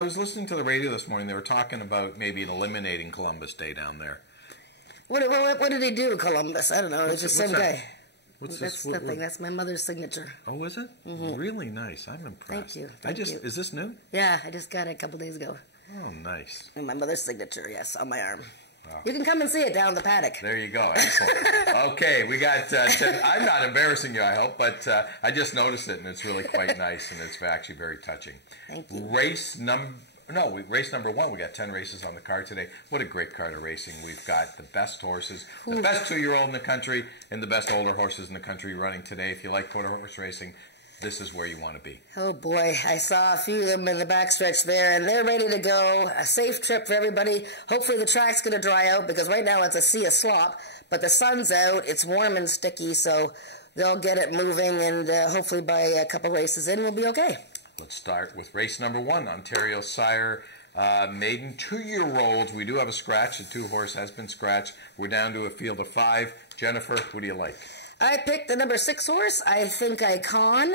I was listening to the radio this morning. They were talking about maybe eliminating Columbus Day down there. What did he do, Columbus? I don't know. It's just some guy. What's That's this? the thing. That's my mother's signature. Oh, is it? Mm-hmm. Really nice. I'm impressed. Thank you. Is this new? Yeah, I just got it a couple days ago. Oh, nice. And my mother's signature, yes, on my arm. Wow. You can come and see it down the paddock. There you go. Excellent. Okay, we got 10. I'm not embarrassing you, I hope, but I just noticed it, and it's really quite nice, and it's actually very touching. Thank you. Race number 1. We got 10 races on the card today. What a great card of racing. We've got the best horses, the best 2-year-old in the country, and the best older horses in the country running today. If you like quarter horse racing, this is where you want to be. Oh boy, I saw a few of them in the backstretch there, and they're ready to go. A safe trip for everybody. Hopefully the track's going to dry out, because right now it's a sea of slop, but the sun's out, it's warm and sticky, so they'll get it moving, and hopefully by a couple races in, we'll be okay. Let's start with race number 1, Ontario Sire maiden 2-year-olds. We do have a scratch. The 2-horse has been scratched. We're down to a field of 5. Jennifer, what do you like? I picked the number 6 horse. I think Icon.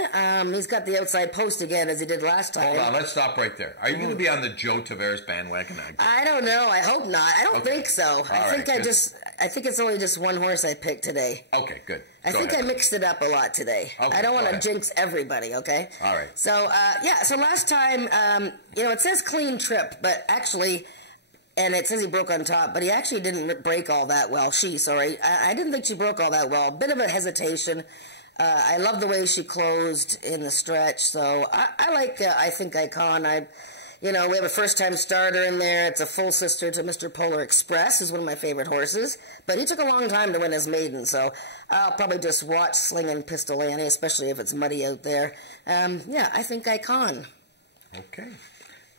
He's got the outside post again, as he did last time. Hold on, let's stop right there. Are you going to be on the Joe Tavares bandwagon? I don't know. I hope not. I don't think so. I think it's only just one horse I picked today. Okay, good. I think I mixed it up a lot today. Okay, I don't want to jinx everybody, okay? All right. So, so last time, it says clean trip, but actually, and it says he broke on top, but he actually didn't break all that well. I didn't think she broke all that well. Bit of a hesitation. I love the way she closed in the stretch, so I think Icon. We have a first-time starter in there. It's a full sister to Mr. Polar Express, who's one of my favorite horses. But he took a long time to win his maiden, so I'll probably just watch Slingin' Pistol Annie, especially if it's muddy out there. I think Icon. Okay.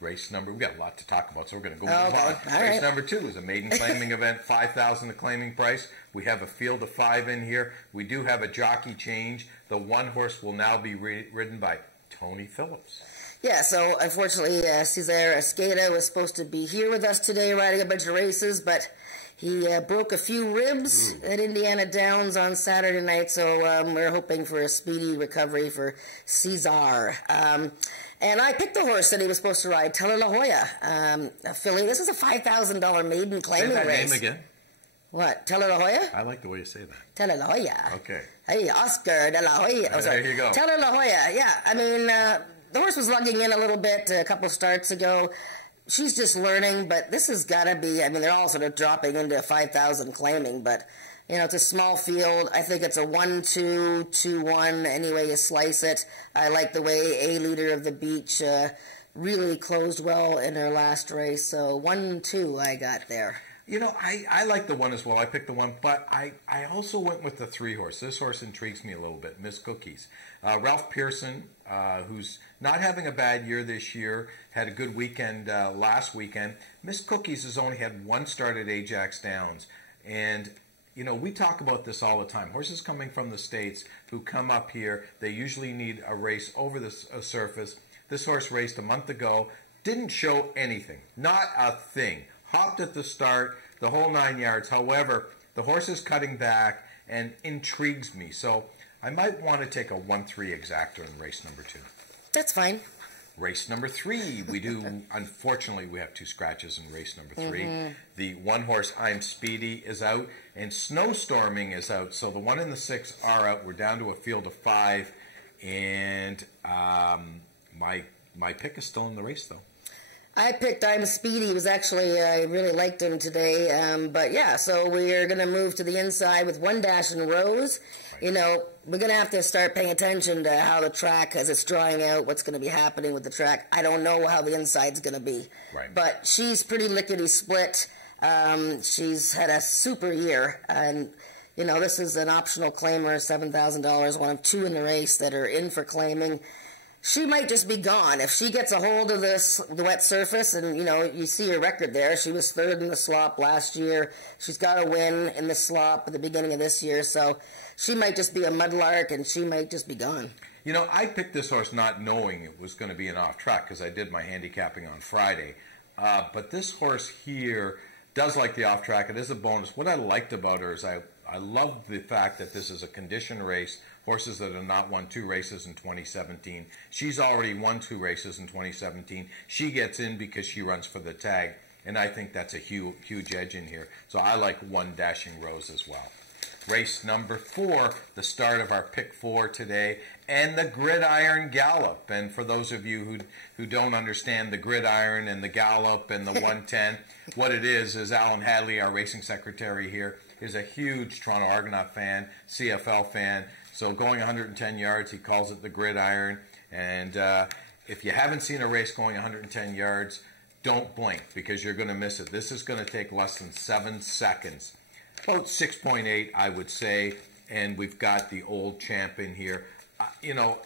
Race number, we've got a lot to talk about, so we're going to go move on. All Race number 2 is a maiden claiming event, $5,000 the claiming price. We have a field of 5 in here. We do have a jockey change. The 1 horse will now be ridden by Tony Phillips. Yeah, so unfortunately, Cesar Escada was supposed to be here with us today riding a bunch of races, but he broke a few ribs at Indiana Downs on Saturday night, so we're hoping for a speedy recovery for Cesar. And I picked the horse that he was supposed to ride, Teller La Jolla, a filly. This is a $5,000 maiden claiming race. Say that name again. What, Teller La Jolla? I like the way you say that. Teller La Jolla. Okay. Hey, Oscar de La Hoya. Oh, there you go. Teller La Jolla, yeah. I mean, the horse was lugging in a little bit a couple starts ago. She's just learning, but this has got to be, they're all sort of dropping into 5,000 claiming, but, it's a small field. I think it's a 1-2, 2-1, any way you slice it. I like the way A Leader of the Beach really closed well in her last race, so 1-2 I got there. I like the 1 as well. I picked the 1, but I also went with the 3 horse. This horse intrigues me a little bit, Miss Cookies. Ralph Pearson, who's not having a bad year this year, had a good weekend last weekend. Miss Cookies has only had 1 start at Ajax Downs, and we talk about this all the time. Horses coming from the States who come up here, they usually need a race over the surface. This horse raced a month ago, didn't show anything, not a thing. Hopped at the start, the whole 9 yards. However, the horse is cutting back and intrigues me. So I might want to take a 1-3 exactor in race number 2. That's fine. Race number 3, we do, unfortunately, we have 2 scratches in race number 3. The 1 horse, I'm Speedy, is out, and Snowstorming is out. So the 1 and the 6 are out. We're down to a field of 5, and my pick is still in the race, though. I picked I'm Speedy. I really liked him today. But yeah, so we're going to move to the inside with 1 Dash and Rose. We're going to have to start paying attention to how the track, as it's drying out, what's going to be happening with the track. I don't know how the inside's going to be. Right. But she's pretty lickety-split. She's had a super year. And, this is an optional claimer, $7,000, one of 2 in the race that are in for claiming. She might just be gone. If she gets a hold of the wet surface, and, you see her record there. She was 3rd in the slop last year. She's got a win in the slop at the beginning of this year. So she might just be a mudlark, and she might just be gone. I picked this horse not knowing it was going to be an off-track because I did my handicapping on Friday. But this horse here does like the off-track. It is a bonus. What I liked about her is I love the fact that this is a condition race horses that have not won 2 races in 2017. She's already won 2 races in 2017. She gets in because she runs for the tag, and I think that's a huge edge in here. So I like 1 Dashing Rose as well. Race number 4, the start of our pick 4 today, and the Gridiron Gallop. And for those of you who don't understand the Gridiron and the Gallop and the 110, what it is Alan Hadley, our racing secretary here, is a huge Toronto Argonaut fan, CFL fan. So going 110 yards, he calls it the Gridiron. And if you haven't seen a race going 110 yards, don't blink because you're going to miss it. This is going to take less than 7 seconds. About 6.8, I would say, and we've got the old champ in here. You know,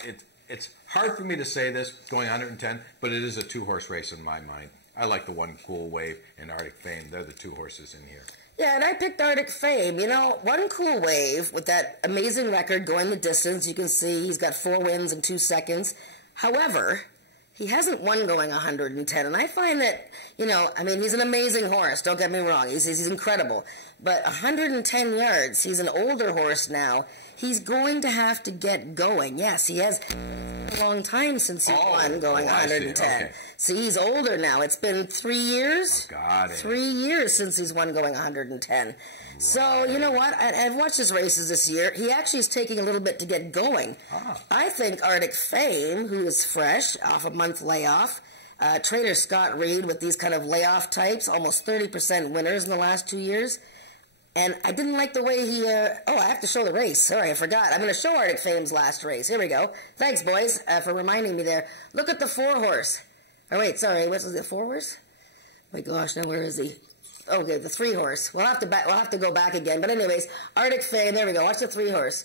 it's hard for me to say this going 110, but it is a 2-horse race in my mind. I like the 1 Cool Wave and Arctic Fame. They're the 2 horses in here. Yeah, and I picked Arctic Fame. You know, 1 Cool Wave with that amazing record going the distance. You can see he's got 4 wins in 2 seconds. However, he hasn't won going 110, and I find that, you know, I mean, he's an amazing horse, don't get me wrong, he's incredible, but 110 yards, he's an older horse now, he's going to have to get going. Yes, he has a long time since he won going 110. Okay. See, he's older now. It's been 3 years. Got it. 3 years since he's won going 110. Right. So, you know what? I've watched his races this year. He actually is taking a little bit to get going. I think Arctic Fame, who is fresh off a month layoff, trainer Scott Reed with these kind of layoff types, almost 30% winners in the last 2 years. And I didn't like the way he, oh, I have to show the race. Sorry, I forgot. I'm going to show Arctic Fame's last race. Here we go. Thanks, boys, for reminding me there. Look at the 4-horse. Oh, wait, sorry, what's the 4-horse? My gosh, now where is he? Okay, the 3-horse. We'll have to go back again. But anyways, Arctic Fame, there we go. Watch the 3-horse.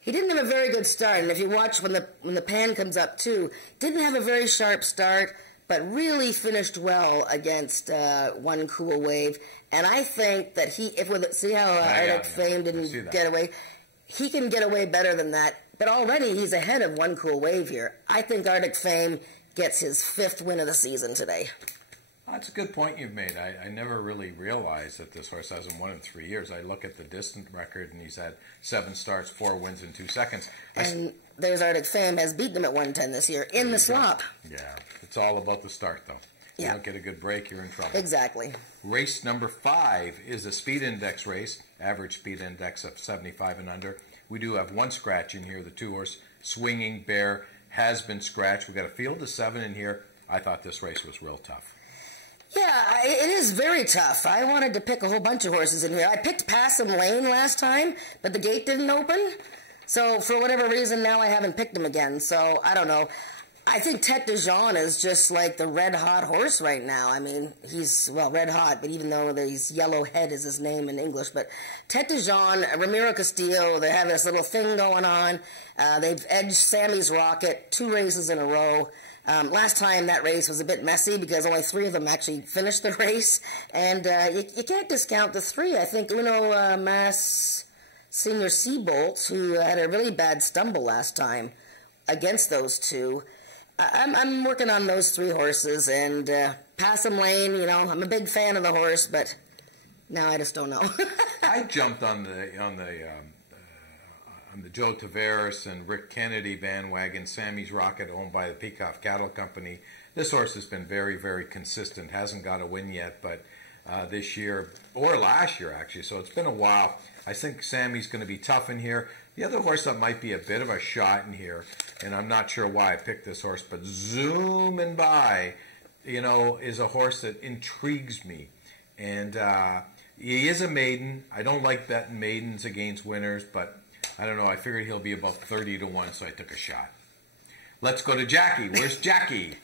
He didn't have a very good start, and if you watch when the pan comes up too, didn't have a very sharp start, but really finished well against 1 Cool Wave. And I think that see how Arctic Fame didn't get away? He can get away better than that. But already he's ahead of 1 Cool Wave here. I think Arctic Fame gets his 5th win of the season today. That's a good point you've made. I never really realized that this horse hasn't won in 3 years. I look at the distant record, and he's had 7 starts, 4 wins in 2 seconds. And there's Arctic Fame has beaten him at 110 this year in the slop. Yeah, it's all about the start, though. If you don't get a good break, you're in trouble. Exactly. Race number 5 is a speed index race, average speed index of 75 and under. We do have 1 scratch in here. The 2-horse Swinging Bear has been scratched. We've got a field of 7 in here. I thought this race was real tough. Yeah, it is very tough. I wanted to pick a whole bunch of horses in here. I picked Passam Lane last time, but the gate didn't open. So for whatever reason, now I haven't picked him again. So I don't know. I think Tete de Jean is just like the red-hot horse right now. I mean, he's, well, red-hot, but even though he's Yellow Head is his name in English. But Tete de Jean, Ramiro Castillo, they have this little thing going on. They've edged Sammy's Rocket 2 races in a row. Last time that race was a bit messy because only 3 of them actually finished the race. And you can't discount the 3. I think Uno Mas Senior Seabolt, who had a really bad stumble last time against those 2. I'm working on those 3 horses, and Passam Lane, you know, I'm a big fan of the horse, but now I just don't know. I jumped on the Joe Tavares and Rick Kennedy bandwagon. Sammy's Rocket, owned by the Peacock Cattle Company. This horse has been very, very consistent. Hasn't got a win yet, but this year, or last year actually, so it's been a while. I think Sammy's going to be tough in here. The other horse that might be a bit of a shot in here, and I'm not sure why I picked this horse, but Zooming By, you know, is a horse that intrigues me. And he is a maiden. I don't like betting maidens against winners, but I don't know. I figured he'll be about 30 to 1, so I took a shot. Let's go to Jackie. Where's Jackie?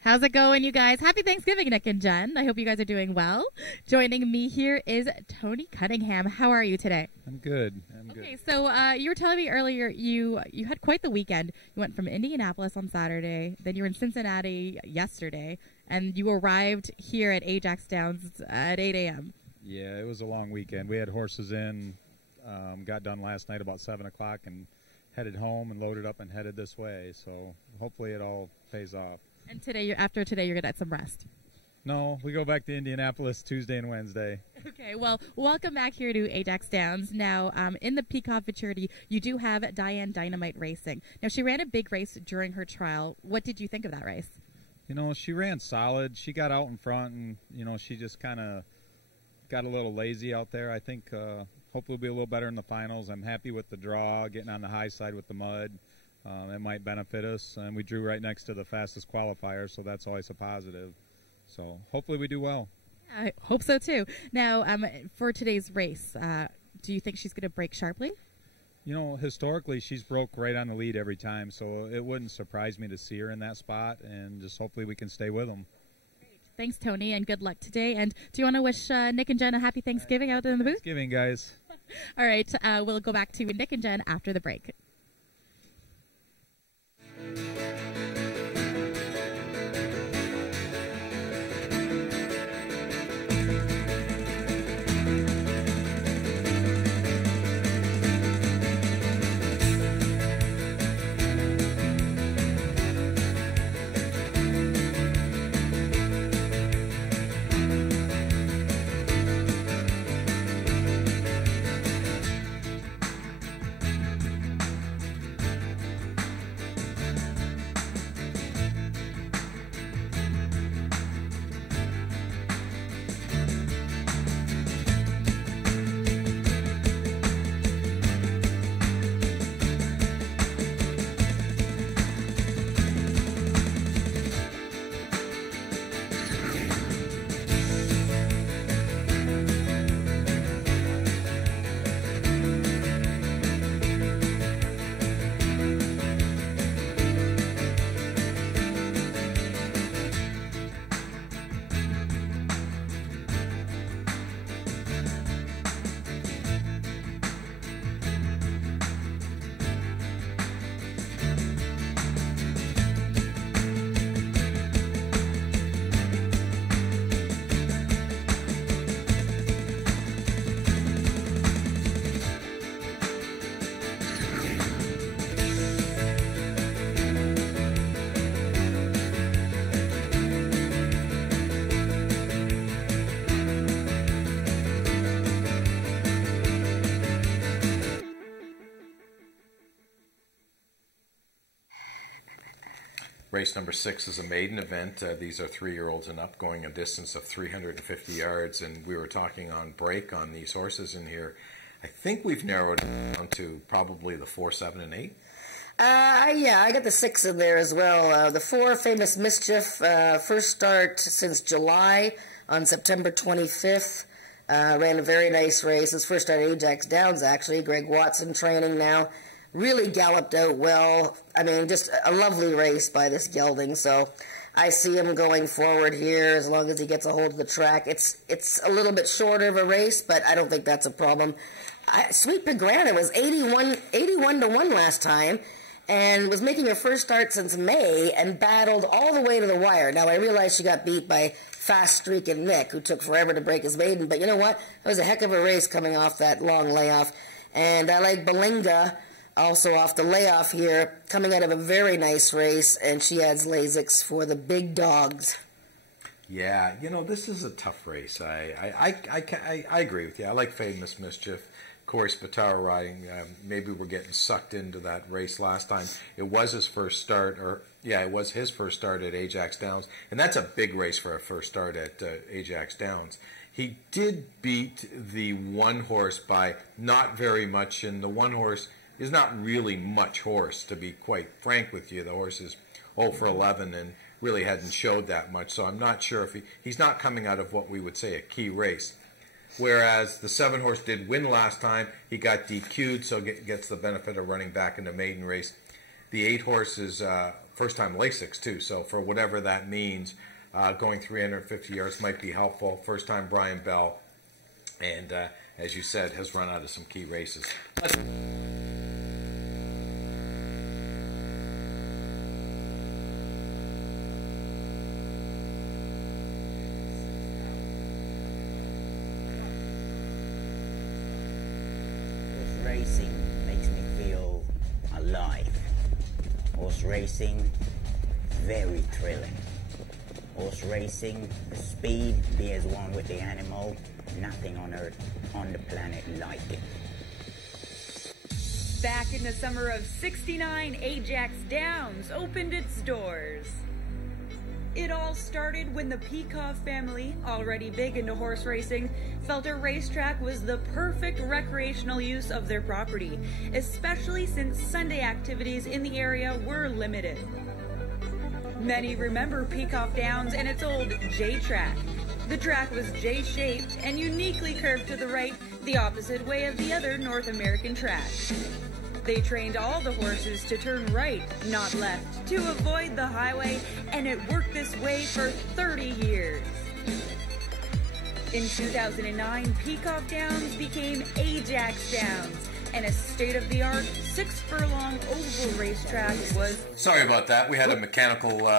How's it going, you guys? Happy Thanksgiving, Nick and Jen. I hope you guys are doing well. Joining me here is Tony Cunningham. How are you today? I'm good. Okay, so you were telling me earlier you had quite the weekend. You went from Indianapolis on Saturday, then you were in Cincinnati yesterday, and you arrived here at Ajax Downs at 8 a.m. Yeah, it was a long weekend. We had horses in, got done last night about 7 o'clock, and headed home and loaded up and headed this way. So hopefully it all pays off. And today, after today, you're going to get some rest. No, we go back to Indianapolis Tuesday and Wednesday. Okay, well, welcome back here to Ajax Downs. Now, in the Peacock Futurity, you do have Diane Dynamite racing. Now, she ran a big race during her trial. What did you think of that race? You know, she ran solid. She got out in front, and, you know, she just kind of got a little lazy out there. I think hopefully we'll be a little better in the finals. I'm happy with the draw, getting on the high side with the mud. It might benefit us, and we drew right next to the fastest qualifier, so that's always a positive. So hopefully we do well. I hope so, too. Now, for today's race, do you think she's going to break sharply? You know, historically, she's broke right on the lead every time, so it wouldn't surprise me to see her in that spot, and just hopefully we can stay with them. Great. Thanks, Tony, and good luck today. And do you want to wish Nick and Jen a happy Thanksgiving out in the booth? Thanksgiving, guys. All right, we'll go back to Nick and Jen after the break. Race number 6 is a maiden event. These are 3-year-olds and up, going a distance of 350 yards. And we were talking on break on these horses in here. I think we've narrowed it down to probably the 4, 7, and 8. Yeah, I got the 6 in there as well. The 4, Famous Mischief, first start since July on September 25th. Ran a very nice race. His first start at Ajax Downs, actually. Greg Watson training now. Really galloped out well. I mean, just a lovely race by this gelding. So I see him going forward here as long as he gets a hold of the track. It's a little bit shorter of a race, but I don't think that's a problem. Sweet Pagrana was 81 to 1 last time, and was making her first start since May and battled all the way to the wire. Now, I realize she got beat by Fast Streak and Nick, who took forever to break his maiden, but you know what? It was a heck of a race coming off that long layoff. And I like Belinga, also off the layoff here, coming out of a very nice race, and she adds Lasix for the big dogs. Yeah, you know, this is a tough race. I agree with you. I like Famous Mischief. Corey Spataro riding. Maybe we're getting sucked into that race last time. It was his first start, it was his first start at Ajax Downs, and that's a big race for a first start at Ajax Downs. He did beat the one horse by not very much, and the one horse is not really much horse, to be quite frank with you. The horse is 0 for 11 and really hadn't showed that much, so I'm not sure if he's not coming out of what we would say a key race. Whereas the 7 horse did win last time, he got DQ'd, so gets the benefit of running back in the maiden race. The 8 horse is first time Lasix too, so for whatever that means, going 350 yards might be helpful. First time Brian Bell, and as you said, has run out of some key races. Racing makes me feel alive. Horse racing, very thrilling. Horse racing, the speed, be as one with the animal. Nothing on earth, on the planet like it. Back in the summer of '69, Ajax Downs opened its doors. It all started when the Peikoff family, already big into horse racing, felt a racetrack was the perfect recreational use of their property, especially since Sunday activities in the area were limited. Many remember Peikoff Downs and its old J-track. The track was J-shaped and uniquely curved to the right, the opposite way of the other North American tracks. They trained all the horses to turn right, not left, to avoid the highway, and it worked this way for 30 years. In 2009, Peikoff Downs became Ajax Downs, and a state-of-the-art 6-furlong oval racetrack was... Sorry about that. We had a mechanical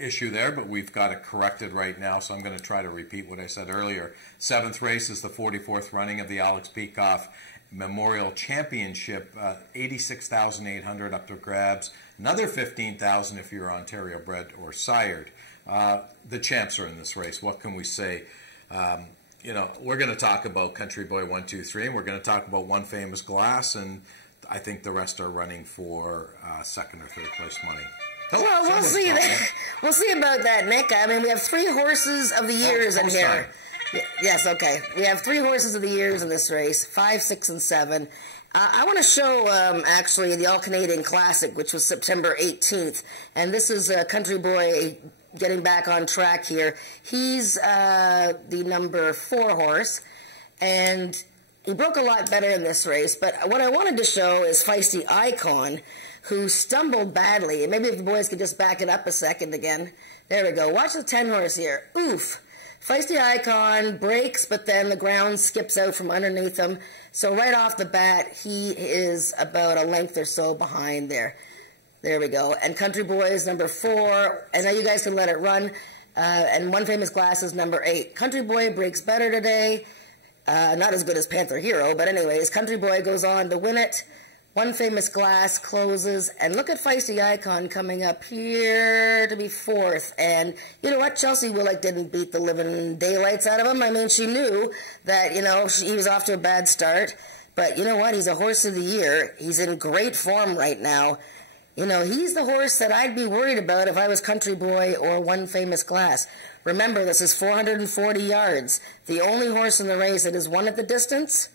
issue there, but we've got it corrected right now, so I'm going to try to repeat what I said earlier. 7th race is the 44th running of the Alex Peikoff Memorial Championship, 86,800 up to grabs, another 15,000 if you're Ontario bred or sired. The champs are in this race. What can we say? You know, we're going to talk about Country Boy 1, 2, 3, and we're going to talk about One Famous Glass, and I think the rest are running for second or third place money. Well, we'll see. We'll see about that, Nick. I mean, we have 3 horses of the years in here. Yes, okay. We have 3 horses of the years in this race, 5, 6, and 7. I want to show, actually, the All-Canadian Classic, which was September 18th. And this is Country Boy getting back on track here. He's the number 4 horse, and he broke a lot better in this race. But what I wanted to show is Feisty Icon, who stumbled badly. And maybe if the boys could just back it up a second again. There we go. Watch the 10 horse here. Oof. Feisty Icon breaks, but then the ground skips out from underneath him. So right off the bat, he is about a length or so behind there. There we go. And Country Boy is number 4. And now you guys can let it run. And One Famous Glass is number 8. Country Boy breaks better today. Not as good as Panther Hero, but anyways, Country Boy goes on to win it. One Famous Glass closes, and look at Feisty Icon coming up here to be 4th. And you know what? Chelsea Willick didn't beat the living daylights out of him. I mean, she knew that, you know, he was off to a bad start. But you know what? He's a horse of the year. He's in great form right now. You know, he's the horse that I'd be worried about if I was Country Boy or One Famous Glass. Remember, this is 440 yards. The only horse in the race that has won at the distance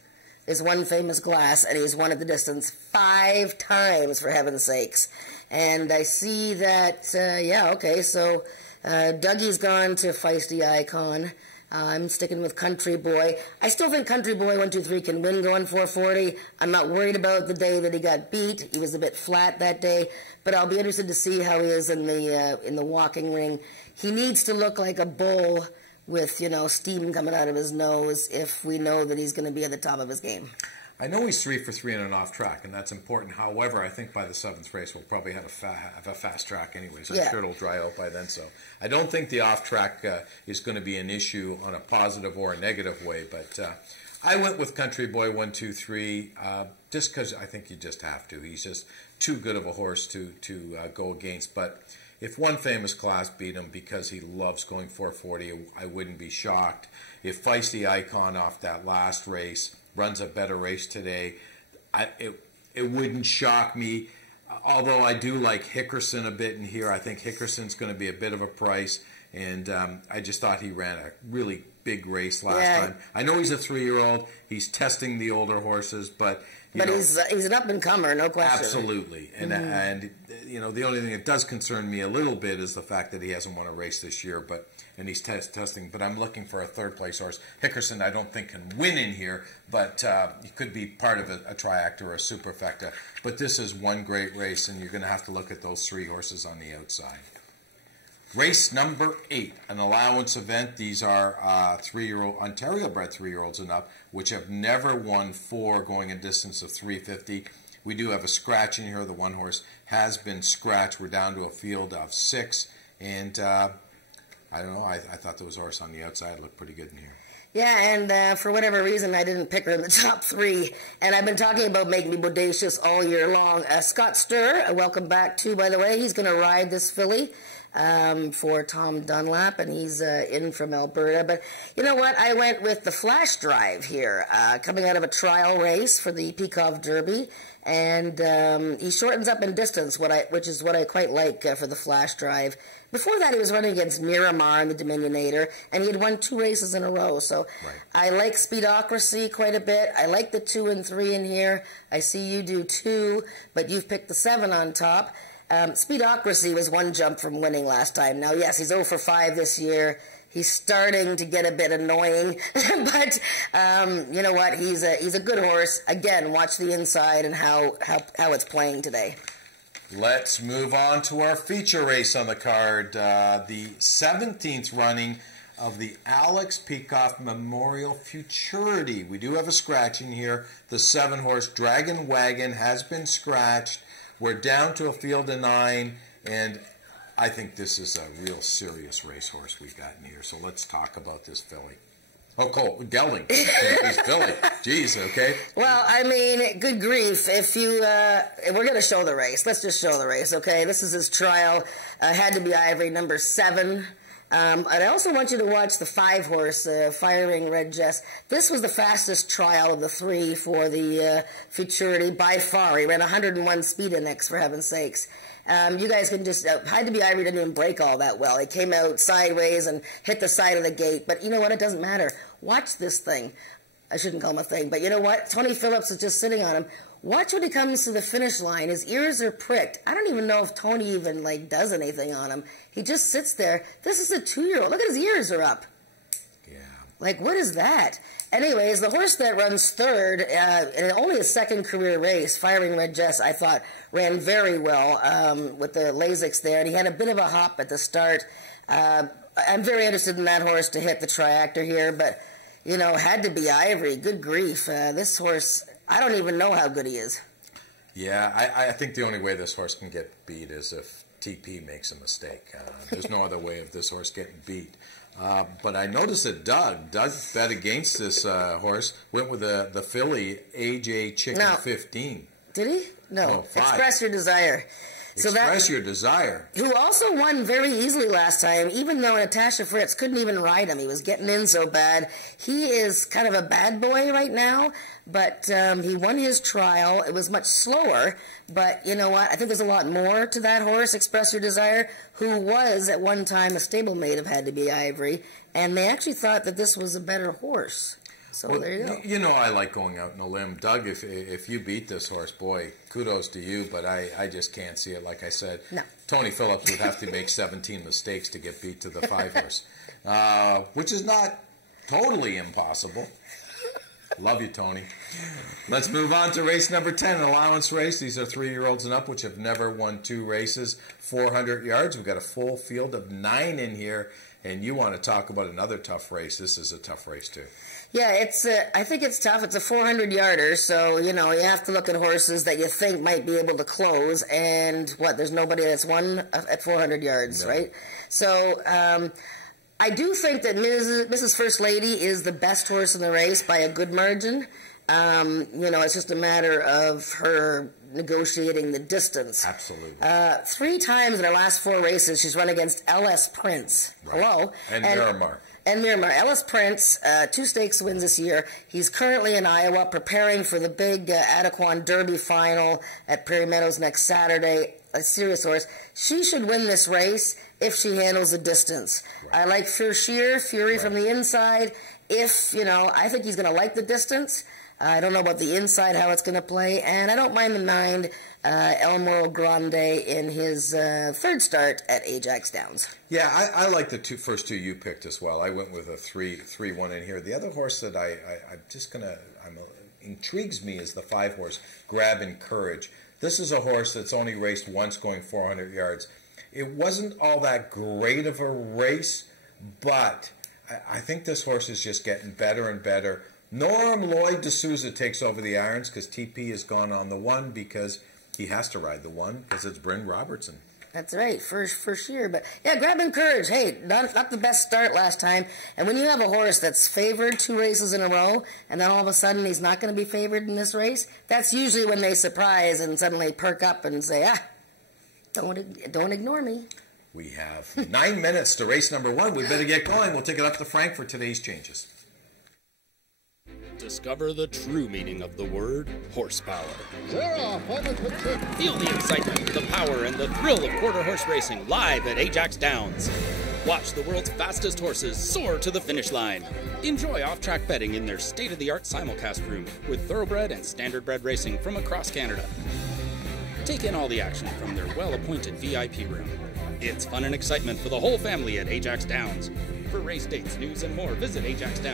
is One Famous Glass, and he's won at the distance 5 times, for heaven's sakes. And I see that, yeah, okay, so Dougie's gone to Feisty Icon. I'm sticking with Country Boy. I still think Country Boy 1, 2, 3 can win going 440. I'm not worried about the day that he got beat. He was a bit flat that day, but I'll be interested to see how he is in the walking ring. He needs to look like a bull with, you know, steam coming out of his nose if we know that he's going to be at the top of his game. I know he's 3 for 3 in an off track, and that's important. However, I think by the 7th race we'll probably have a fast track anyways. I'm sure it'll dry out by then. So I don't think the off track is going to be an issue on a positive or a negative way. But I went with Country Boy 1, 2, 3 just because I think you just have to. He's just too good of a horse to go against. But if One Famous Glass beat him because he loves going 440, I wouldn't be shocked. If Feisty Icon off that last race runs a better race today, it wouldn't shock me. Although I do like Hickerson a bit in here. I think Hickerson's going to be a bit of a price, and I just thought he ran a really big race last time. I know he's a 3-year-old. He's testing the older horses, but he's an up-and-comer, no question. Absolutely. And you know, the only thing that does concern me a little bit is the fact that he hasn't won a race this year, and he's testing. But I'm looking for a 3rd-place horse. Hickerson, I don't think can win in here, but he could be part of a triact or a superfecta. But this is one great race, and you're going to have to look at those 3 horses on the outside. Race number 8, an allowance event. These are Ontario-bred 3-year-olds and up, which have never won 4 going a distance of 350. We do have a scratch in here. The one horse has been scratched. We're down to a field of 6, and I don't know. I thought there was a horse on the outside looked pretty good in here. Yeah, and for whatever reason, I didn't pick her in the top 3. And I've been talking about Make Me Bodacious all year long. Scott Sturr, welcome back too, by the way. He's going to ride this filly. for Tom Dunlap, and he's in from Alberta. But you know what? I went with the Flash Drive here, coming out of a trial race for the Peacock Derby. And he shortens up in distance, which is what I quite like for the Flash Drive. Before that, he was running against Miramar in the Dominionator, and he had won 2 races in a row. So I like Speedocracy quite a bit. I like the 2 and 3 in here. I see you do 2, but you've picked the 7 on top. Speedocracy was 1 jump from winning last time. Now, yes, he's 0 for 5 this year. He's starting to get a bit annoying, but you know what? He's a good horse. Again, watch the inside and how it's playing today. Let's move on to our feature race on the card, the 17th running of the Alex Peacock Memorial Futurity. We do have a scratching here. The 7-horse Dragon Wagon has been scratched. We're down to a field of 9, and I think this is a real serious racehorse we've got in here. So let's talk about this filly. Oh, Cole, gelding. This filly. Jeez, okay. Well, I mean, good grief. If you, we're going to show the race. Let's just show the race, okay? This is his trial. Had to be Ivory, number 7. And I also want you to watch the 5-horse, Firing Red Jess. This was the fastest trial of the 3 for the Futurity by far. He ran 101 speed index, for heaven's sakes. You guys can just, Had to be Ivory didn't even break all that well. It came out sideways and hit the side of the gate. But you know what? It doesn't matter. Watch this thing. I shouldn't call him a thing. But you know what? Tony Phillips is just sitting on him. Watch when he comes to the finish line. His ears are pricked. I don't even know if Tony even, does anything on him. He just sits there. This is a 2-year-old. Look at his ears are up. Yeah. What is that? Anyways, the horse that runs 3rd, in only his 2nd career race, Firing Red Jess, I thought, ran very well with the Lasix there. And he had a bit of a hop at the start. I'm very interested in that horse to hit the triactor here, but, you know, had to be Ivory. Good grief. This horse, I don't even know how good he is. Yeah, I think the only way this horse can get beat is if TP makes a mistake. There's no other way of this horse getting beat. But I noticed that Doug bet against this horse, went with the filly AJ Chicken 15. Did he? No. 5. Express Your Desire. Express Your Desire. Who also won very easily last time, even though Natasha Fritz couldn't even ride him. He was getting in so bad. He is kind of a bad boy right now, but he won his trial. It was much slower, but you know what? I think there's a lot more to that horse, Express Your Desire, who was at one time a stablemate of Had to be Ivory, and they actually thought that this was a better horse. So well, there you go. You know, I like going out on a limb. Doug, if you beat this horse, boy, kudos to you, but I just can't see it. Like I said, no. Tony Phillips would have to make 17 mistakes to get beat to the 5-horse, which is not totally impossible. Love you, Tony. Let's move on to race number 10, an allowance race. These are 3-year-olds and up, which have never won 2 races, 400 yards. We've got a full field of 9 in here, and you want to talk about another tough race. This is a tough race, too. Yeah, I think it's tough. It's a 400-yarder, so, you know, you have to look at horses that you think might be able to close, and there's nobody that's won at 400 yards, right? So, I do think that Mrs. First Lady is the best horse in the race by a good margin. You know, it's just a matter of her negotiating the distance. Absolutely. 3 times in her last 4 races, she's run against L.S. Prince. Right. Hello. And Miramar. And Miramar. Ellis Prince, 2 stakes wins this year. He's currently in Iowa preparing for the big Adequan Derby final at Prairie Meadows next Saturday. A serious horse. She should win this race if she handles the distance. Right. I like Fury from the inside. If, you know, I think he's going to like the distance. I don't know about the inside, how it's going to play. And I don't mind the 9, El Moro Grande in his 3rd start at Ajax Downs. Yeah, I like the first 2 you picked as well. I went with a 3-1 in here. The other horse that intrigues me is the 5-horse, Grab and Courage. This is a horse that's only raced once going 400 yards. It wasn't all that great of a race, but I think this horse is just getting better and better. Norm Lloyd D'Souza takes over the irons because TP has gone on the 1 because he has to ride the 1 because it's Bryn Robertson. That's right, for sure. But yeah, Grab and Courage. Hey, not the best start last time. And when you have a horse that's favored 2 races in a row, and then all of a sudden he's not going to be favored in this race, that's usually when they surprise and suddenly perk up and say, don't ignore me. We have 9 minutes to race number 1. We better get going. We'll take it up to Frank for today's changes. Discover the true meaning of the word horsepower. Feel the excitement, the power, and the thrill of quarter horse racing live at Ajax Downs. Watch the world's fastest horses soar to the finish line. Enjoy off-track betting in their state-of-the-art simulcast room with thoroughbred and standardbred racing from across Canada. Take in all the action from their well-appointed VIP room. It's fun and excitement for the whole family at Ajax Downs. For race dates, news, and more, visit Ajax Downs.